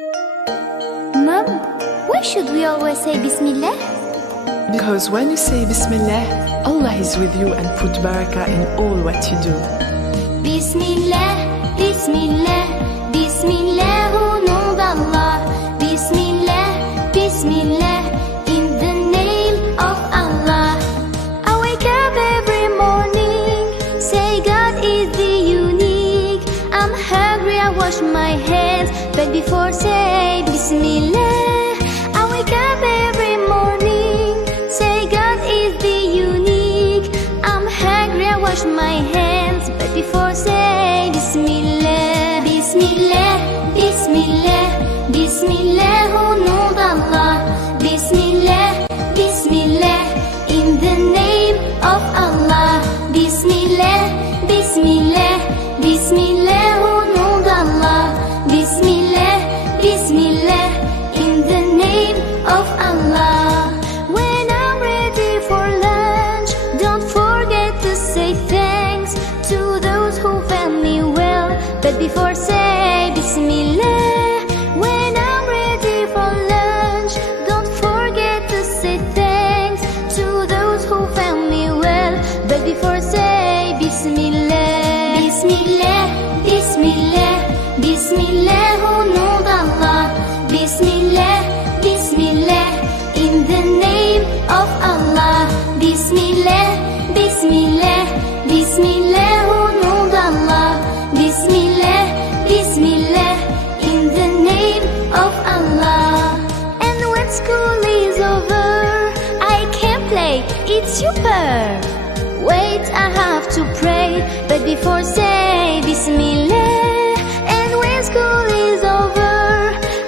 Mom, why should we always say Bismillah? Because when you say Bismillah, Allah is with you and put barakah in all what you do. Bismillah, Bismillah, Bismillah, au nom d'Allah. Bismillah, Bismillah, in the name of Allah. I wake up every morning, say God is the unique. I'm hungry, I wash my hands, but before say Bismillah. I wake up every morning, say God is the unique. I'm hungry, I wash my hands, but before say Bismillah. Bismillah, Bismillah, Bismillah, au nom d'Allah. Bismillah, Bismillah, in the name of Allah. Bismillah, Bismillah, Bismillah, au nom d'Allah. Bismillah, Bismillah, in the name of Allah. When I'm ready for lunch, don't forget to say thanks to those who fed me well, but before say Bismillah. When I'm ready for lunch, don't forget to say thanks to those who fed me well, but before say Bismillah. Bismillah, Bismillah, Bismillah, au nom d'Allah. Bismillah, Bismillah, in the name of Allah. Bismillah, Bismillah, Bismillah, au nom d'Allah. Bismillah, Bismillah, in the name of Allah. And when school is over, I can play, it's super. Wait, I have to pray, but before say Bismillah. And when school is over,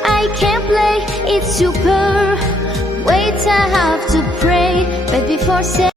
I can play, it's super. Wait, I have to pray, but before say